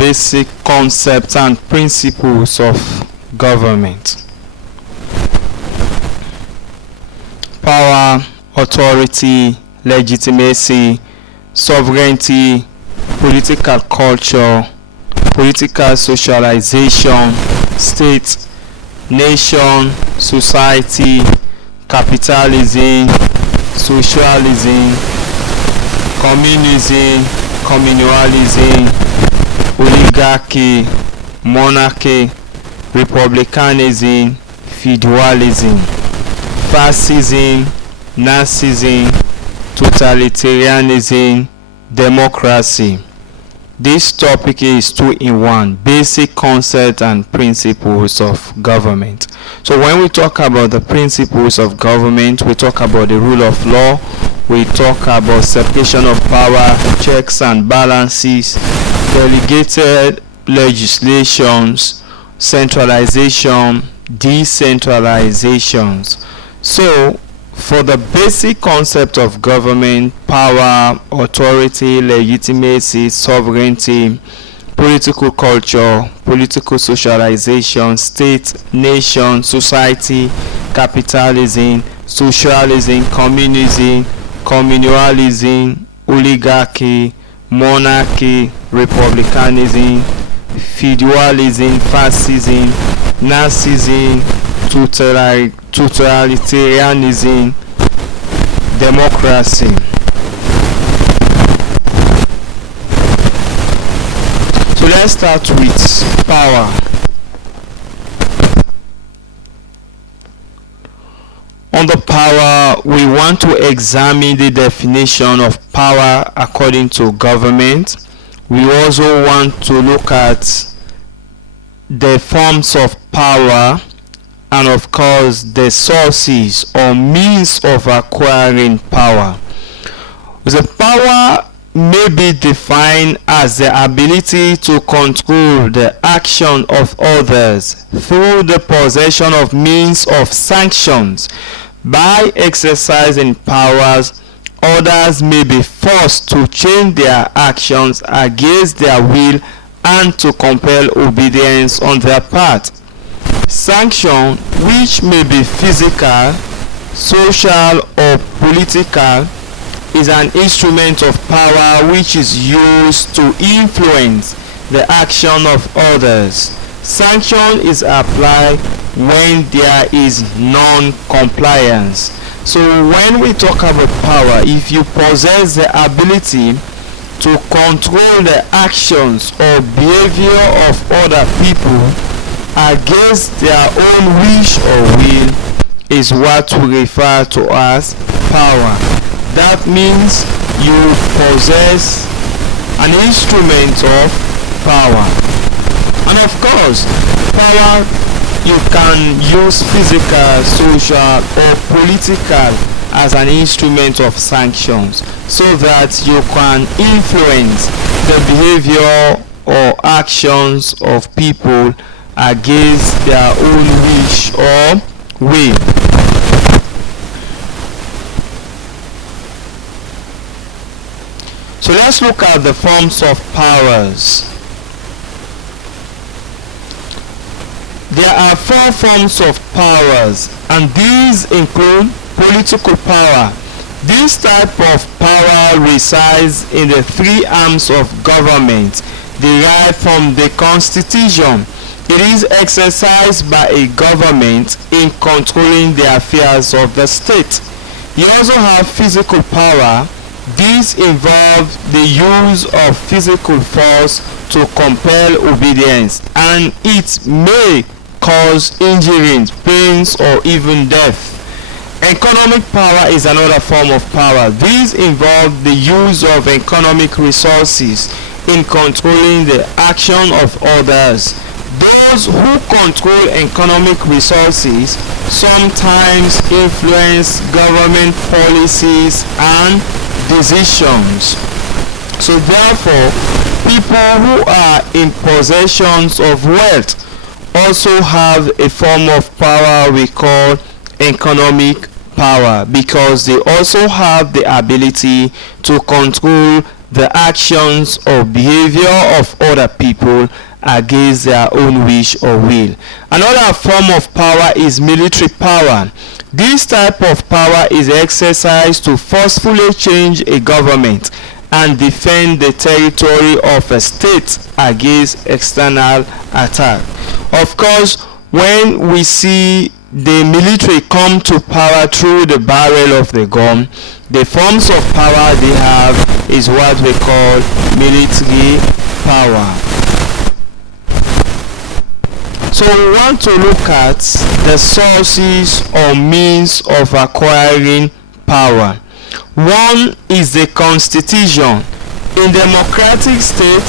basic concepts and principles of government. Power, authority, legitimacy, sovereignty, political culture, political socialization, state, nation, society, capitalism, socialism, communism, communalism, oligarchy, monarchy, republicanism, feudalism, fascism, Nazism, totalitarianism, democracy. This topic is 2-in-1, basic concepts and principles of government. So when we talk about the principles of government, we talk about the rule of law, we talk about separation of power, checks and balances, delegated legislations, centralization, decentralizations. So for the basic concept of government, power, authority, legitimacy, sovereignty, political culture, political socialization, state, nation, society, capitalism, socialism, communism, communalism, oligarchy, monarchy, republicanism, feudalism, fascism, Nazism, totalitarianism, democracy. So let's start with power. Under power, we want to examine the definition of power according to government. We also want to look at the forms of power and of course the sources or means of acquiring power. The power may be defined as the ability to control the action of others through the possession of means of sanctions. By exercising powers, others may be forced to change their actions against their will and to compel obedience on their part. Sanction, which may be physical, social or political, is an instrument of power which is used to influence the action of others. Sanction is applied when there is non-compliance. So when we talk about power, if you possess the ability to control the actions or behavior of other people against their own wish or will, is what we refer to as power. That means you possess an instrument of power. And of course, power you can use physical, social or political as an instrument of sanctions so that you can influence the behavior or actions of people against their own wish or will. So let's look at the forms of powers. There are 4 forms of powers, and these include political power. This type of power resides in the 3 arms of government derived from the Constitution. It is exercised by a government in controlling the affairs of the state. You also have physical power. This involves the use of physical force to compel obedience, and it may cause injuries, pains, or even death. Economic power is another form of power. These involve the use of economic resources in controlling the action of others. Those who control economic resources sometimes influence government policies and decisions. So therefore, people who are in possession of wealth also have a form of power we call economic power, because they also have the ability to control the actions or behavior of other people against their own wish or will. Another form of power is military power. This type of power is exercised to forcefully change a government and defend the territory of a state against external attack. Of course, when we see the military come to power through the barrel of the gun, the forms of power they have is what we call military power. So we want to look at the sources or means of acquiring power. One is the Constitution. In democratic state,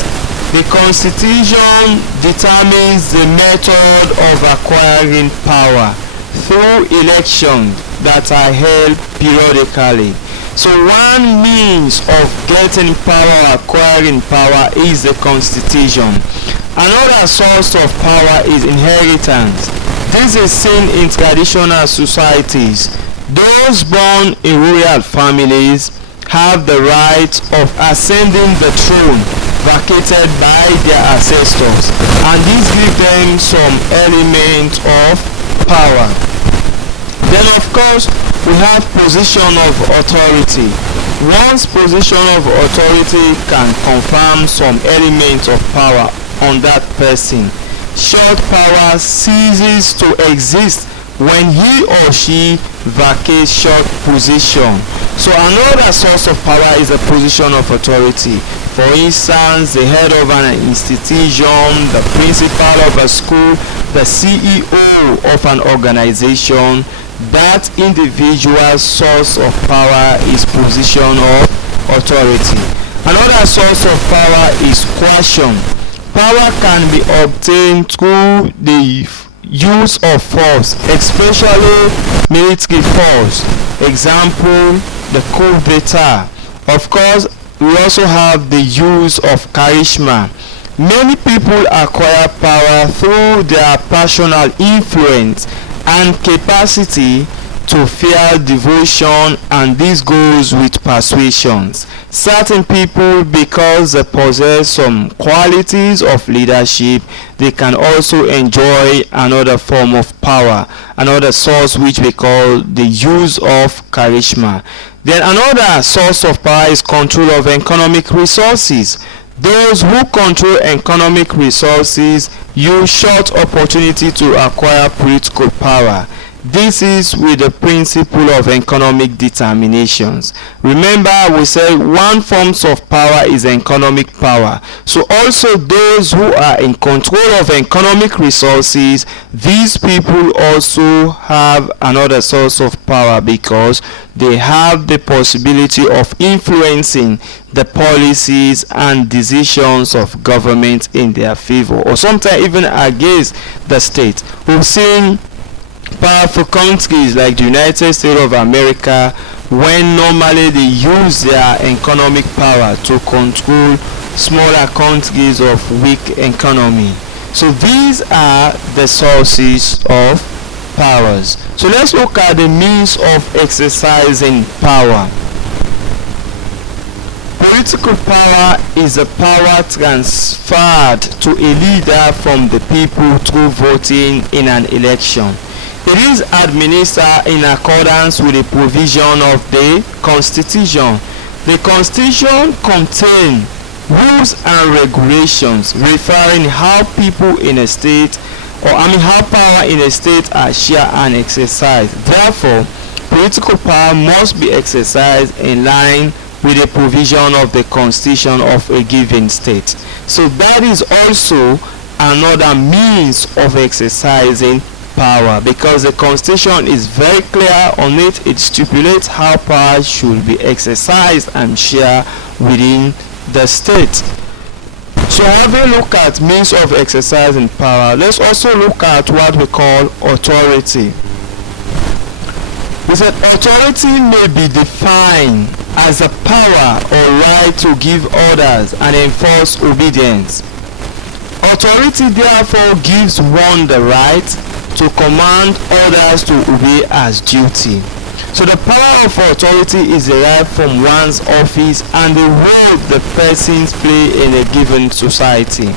the Constitution determines the method of acquiring power through elections that are held periodically. So one means of getting power, acquiring power, is the Constitution. Another source of power is inheritance. This is seen in traditional societies. Those born in royal families have the right of ascending the throne vacated by their ancestors, and this gives them some element of power. Then of course we have position of authority. One's position of authority can confirm some element of power on that person. Short power ceases to exist when he or she vacates short position. So another source of power is a position of authority. For instance, the head of an institution, the principal of a school, the CEO of an organization. That individual source of power is position of authority. Another source of power is coercion. Power can be obtained through the use of force, especially military force. Example, the coup d'etat. Of course, we also have the use of charisma. Many people acquire power through their personal influence and capacity to feel devotion, and this goes with persuasions. Certain people, because they possess some qualities of leadership, they can also enjoy another form of power, another source which we call the use of charisma. Then another source of power is control of economic resources. Those who control economic resources use short opportunity to acquire political power. This is with the principle of economic determinations. Remember, we said one form of power is economic power. So also those who are in control of economic resources, these people also have another source of power because they have the possibility of influencing the policies and decisions of government in their favor, or sometimes even against the state. We've seen powerful countries like the United States of America, when normally they use their economic power to control smaller countries of weak economy. So these are the sources of powers. So let's look at the means of exercising power. Political power is a power transferred to a leader from the people through voting in an election. It is administered in accordance with the provision of the Constitution. The Constitution contains rules and regulations referring how people in a state, how power in a state are shared and exercised. Therefore, political power must be exercised in line with the provision of the Constitution of a given state. So that is also another means of exercising power, because the Constitution is very clear on it. It stipulates how power should be exercised and shared within the state. So having looked at means of exercising power, let's also look at what we call authority. We said authority may be defined as a power or right to give orders and enforce obedience. Authority therefore gives one the right to command others to obey as duty. So the power of authority is derived from one's office and the role the persons play in a given society.